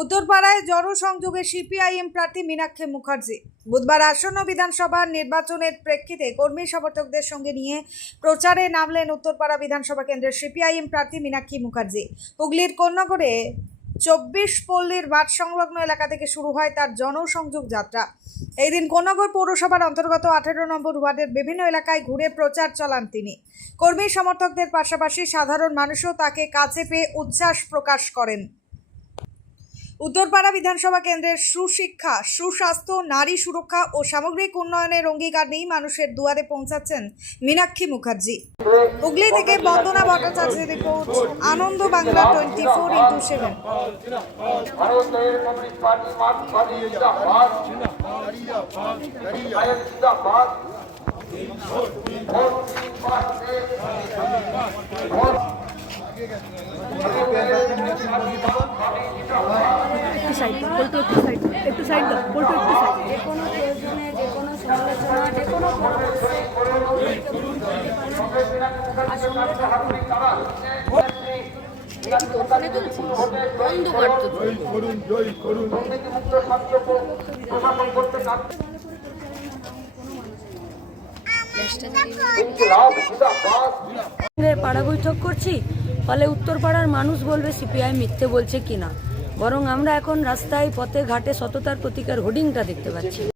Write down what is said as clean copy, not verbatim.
উত্তরপাড়ায় জনসংযোগে CPIM প্রার্থী মীনাক্ষী মুখার্জি বুধবার আসন্ন বিধানসভা নির্বাচনের প্রেক্ষিতে কর্মী সমর্থকদের সঙ্গে নিয়ে প্রচারে নামলেন উত্তরপাড়া বিধানসভা কেন্দ্রের সিপিআইএম প্রার্থী মীনাক্ষী মুখার্জি। হুগলির কোন্নগরে 24 পল্লীর মাঠ সংলগ্ন এলাকা থেকে শুরু হয় তার জনসংযোগ যাত্রা। এই দিন কোন্নগর পৌরসভার অন্তর্গত 18 নম্বর ওয়ার্ডের বিভিন্ন এলাকায় ঘুরে প্রচার চালান তিনি। কর্মী সমর্থকদের পাশাপাশি সাধারণ মানুষও তাকে কাছে পেয়ে উচ্ছ্বাস প্রকাশ করেন। উত্তরপাড়া বিধানসভা কেন্দ্রের সুশিক্ষা, সুস্বাস্থ্য, নারী সুরক্ষা ও সামগ্রিক উন্নয়নের অঙ্গীকার নিয়ে মানুষের দুয়ারে পৌঁছাচ্ছেন মীনাক্ষী মুখার্জি। হুগলি থেকে বন্দনা ভট্টাচার্যের রিপোর্ট, আনন্দ বাংলা 24x7। একটু সাইড দাও, পল্টু একটু সাইড। যে কোনো প্রয়োজনে, যে কোনো সমালোচনা, যে কোনো পরামর্শে ওখানে তুলছি বন্ধ করতো। পাড়া বৈঠক করছি, ফলে উত্তরপাড়ার মানুষ বলবে সিপিআই মিথ্যে বলছে কিনা, বরং আমরা এখন রাস্তায় পথে ঘাটে সততার প্রতীকের হোর্ডিংটা দেখতে পাচ্ছি।